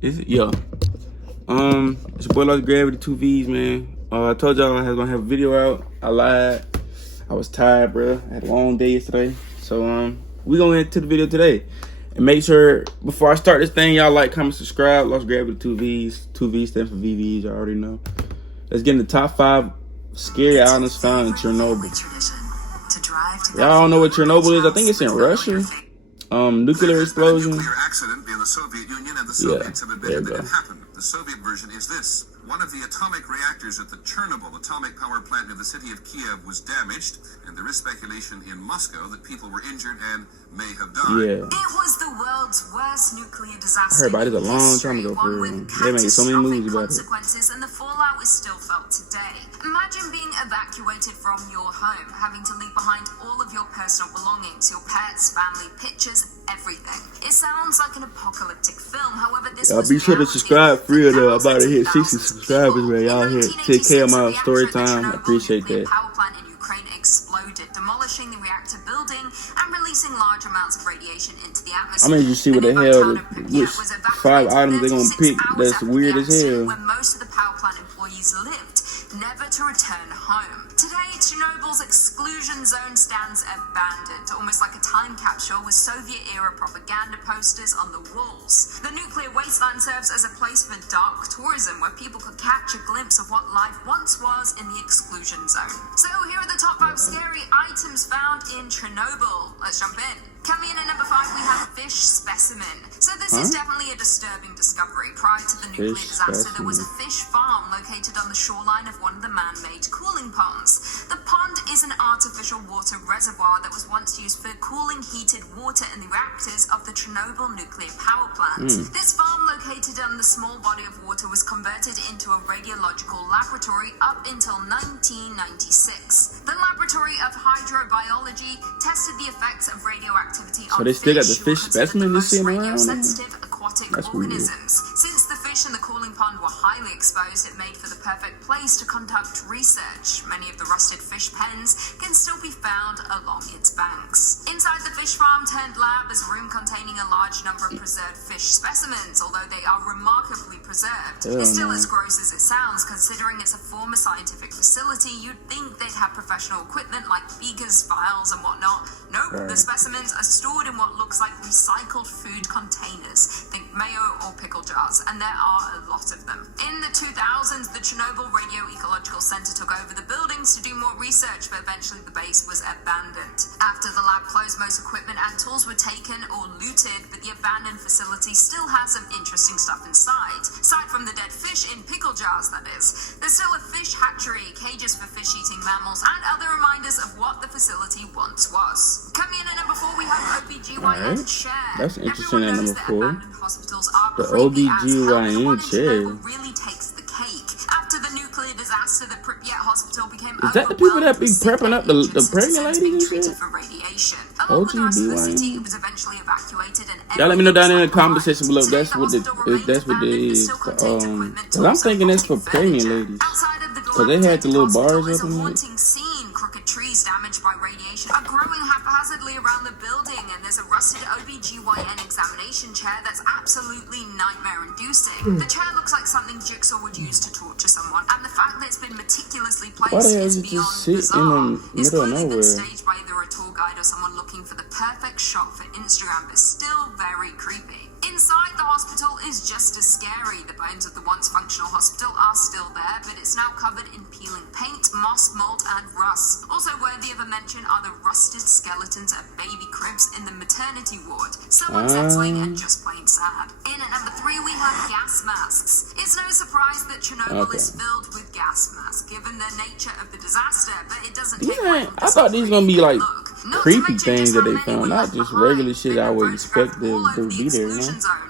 Is it? Yeah. It's your boy Lost Gravvity 2 V's, man. I told y'all I was gonna have a video out. I lied. I was tired, bro. I had a long day yesterday. So we gonna get into the video today. And make sure before I start this thing, y'all like, comment, subscribe. Lost Gravvity 2 V's. 2 V's stands for VVs, you already know. Let's get in the top 5 scary islands found in Chernobyl. Y'all don't know what Chernobyl is? I think it's in Russia. Nuclear explosion. Nuclear accident in the Soviet Union, and the Soviets have admitted that it happened. The Soviet version is this. One of the atomic reactors at the Chernobyl atomic power plant near the city of Kiev was damaged, and there is speculation in Moscow that people were injured and may have died. Yeah. It was the world's worst nuclear disaster. I heard about it a long time ago, for real. They made so many movies about it. And the fallout is still felt today. Imagine being evacuated from your home, having to leave behind all of your personal belongings, your pets, family, pictures, everything. It sounds like an apocalyptic film. However, this was be sure to subscribe for real though. I'm about to hit 60 subscribers, man. Y'all hit 10K on my story time. I appreciate that. Power plant in Ukraine exploded, demolishing the reactor building and releasing large amounts of radiation into the atmosphere. I mean, you see what the hell, which 5 items they're gonna pick that's weird as hell. Where most of the power plant employees lived, never to return home. Today, Chernobyl's exclusion zone stands abandoned, almost like a time capsule with Soviet-era propaganda posters on the walls. The nuclear wasteland serves as a place for dark tourism, where people could catch a glimpse of what life once was in the exclusion zone. So here are the top 5 scary items found in Chernobyl. Let's jump in. Coming in at number 5, we have fish specimen. So this is definitely a disturbing discovery. Prior to the nuclear disaster, there was a fish farm located on the shoreline of one of the man-made cooling ponds. The pond is an artificial water reservoir that was once used for cooling heated water in the reactors of the Chernobyl nuclear power plant. This farm, located on the small body of water, was converted into a radiological laboratory up until 1996. The Laboratory of Hydrobiology tested the effects of radioactivity so they still got the fish specimen to see around there? Aquatic organisms. Since the fish in the cooling pond were highly exposed, it made for the perfect place to conduct research. Many of the rusted fish pens can still be found along its banks. Inside the fish farm turned lab is a room containing a large number of preserved fish specimens, although they are remarkably preserved. It's still as gross as it sounds, considering it's a former scientific facility. You'd think they'd have professional equipment like beakers, files, and whatnot. Nope, the specimens are stored in what looks like recycled food containers. Think mayo or pickle jars, and there are a lot of them. In the 2000s, the Chernobyl Radio-Ecological Center took over the buildings to do more research, but eventually the base was abandoned. After the lab closed, most equipment and tools were taken or looted, but the abandoned facility still has some interesting stuff inside. Aside from the dead fish in pickle jars, that is. There's still a fish hatchery, cages for fish-eating mammals, and other reminders of what the facility once was. Coming in at number 4, we have OBGYN chair. That's interesting at number 4. The OBGYN chair. Really takes the cake. After the nuclear disaster, the Pripyat hospital became Is that the people that be prepping up the pregnant ladies and shit? For radiation. Along with the rest of the city, it was eventually evacuated, and y'all let me know down in the comment section below. That's what it is. Cause I'm thinking that's for pregnant ladies. Cause they had the little bars up in there. Crooked trees damaged by radiation are growing haphazardly around the building, and there's a rusted OBGYN examination chair that's absolutely nightmare-inducing. The chair looks like something Jigsaw would use to torture someone, and the fact that it's been meticulously placed is beyond bizarre. It's clearly been staged by either a tour guide or someone looking for the perfect shot for Instagram, but still very creepy. Inside the hospital is just as scary. The bones of the once functional hospital are still there, but it's now covered in peeling paint, moss, mold, and rust. Also worthy of a mention are the rusted skeletons of baby cribs in the maternity ward. So unsettling and just plain sad. In at number 3, we have gas masks. It's no surprise that Chernobyl is filled with gas masks, given the nature of the disaster, but it doesn't take long. I thought these gonna be like creepy things that they found, not just regular shit I would expect to be there, you know?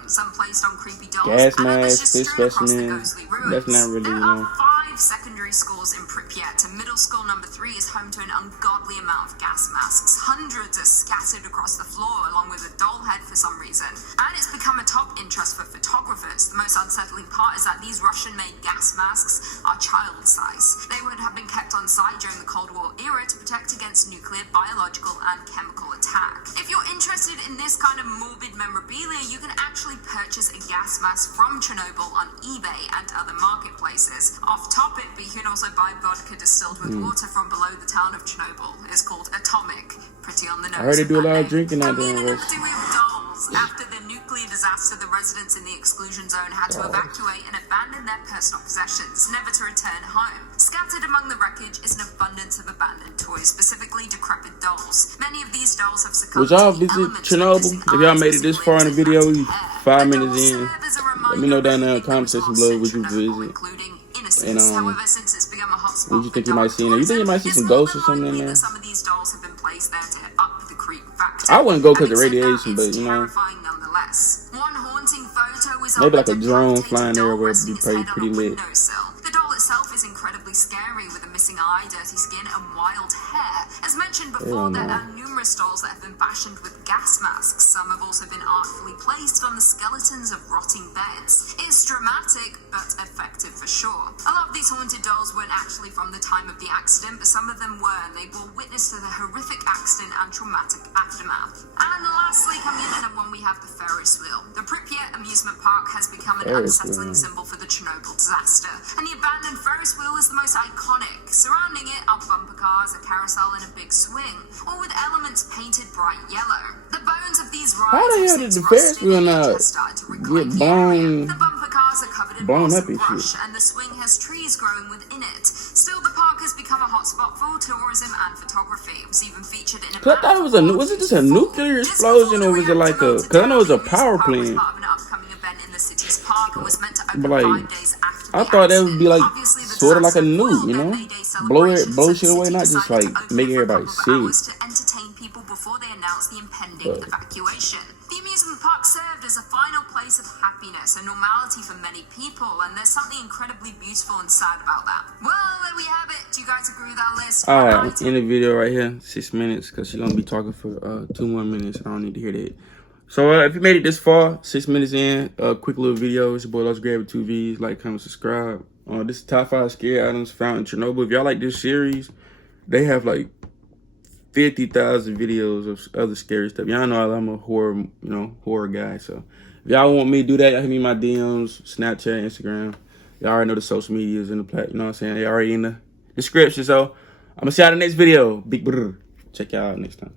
Some placed on creepy dolls, gas masks, fish specimen, that's not really, you know. 5 secondary schools in Pripyat, and middle school number 3 is home to an ungodly amount of gas masks. Hundreds are scattered across the floor, along with a doll head for some reason. And it's become a top interest for photographers. The most unsettling part is that these Russian-made gas masks are child-size. They would have been kept on site during the Cold War era to protect against nuclear, biological, and chemical attack. If you're interested in this kind of morbid memorabilia, you can actually purchase a gas mask from Chernobyl on eBay and other marketplaces. Off topic, but you can also buy vodka distilled with water from below the town of Chernobyl. It's called Atomic. Pretty on the nose. I heard they do a lot of drinking out there. After the nuclear disaster, the residents in the exclusion zone had to evacuate and abandon their personal possessions, never to return home. Scattered among the wreckage is an abundance of abandoned toys, specifically decrepit dolls. Many of these dolls have succumbed Would y'all to the visit elements Chernobyl? of If y'all made it this far in the video, we 5 minutes in. serve as a Let me know down in the reminder comment section below would you Chernobyl, visit. including innocence. And However, since it's become a hotspot what you think you might see in there? You think you might see some it's more ghosts or than something in likely there? that some of these dolls have been placed there to up the creep factor. I wouldn't go because of Having said that, radiation, but it's you know, terrifying nonetheless. One haunting photo is maybe of like a drone decapitated flying doll everywhere would resting be its head on a pretty lit. windowsill. The doll itself is incredibly scary, with a missing eye, dirty skin, and wild hair. As mentioned before, there are numerous dolls that have been fashioned with gas masks. Some have also been artfully placed on the skeletons of rotting beds. It's dramatic, but effective for sure. A lot of these haunted dolls weren't actually from the time of the accident, but some of them were, and they bore witness to the horrific accident and traumatic aftermath. And lastly, coming in at one, we have the Ferris wheel. The Pripyat amusement park has become an unsettling symbol for the Chernobyl disaster, and the abandoned Ferris wheel is the most iconic. Surrounding it are bumper cars, a carousel, and a big swing, all with elements painted bright yellow. The bones of these rides how the hell did the Ferris wheel not get blown? The bumper cars are covered in blown moss up and and brush, shit? and the swing has trees growing within it. Still, the park has become a hotspot for tourism and photography. It was even featured in a Cause I thought it was was it just a nuclear explosion or was it like a? Cause I know it was a power plant. But like, I thought that would be like sort of like a nuke, you know? Blow shit away, not just like make everybody sick. To entertain people before they announced the impending evacuation. The amusement park served as a final place of happiness and normality for many people, and there's something incredibly beautiful and sad about that. Well, there we have it. Do you guys agree with our list? Alright, in the video right here, 6 minutes, because she's gonna be talking for 2 more minutes. I don't need to hear that. So if you made it this far, 6 minutes in, a quick little video. It's your boy Gravvity 2 V's. Like, comment, subscribe. This is top 5 scary items found in Chernobyl. If y'all like this series, they have like 50,000 videos of other scary stuff. Y'all know I'm a horror guy. So if y'all want me to do that, y'all hit me in my DMs, Snapchat, Instagram. Y'all already know the social medias and the you know what I'm saying? They already in the description. So I'm gonna see y'all in the next video. Big brr. Check y'all out next time.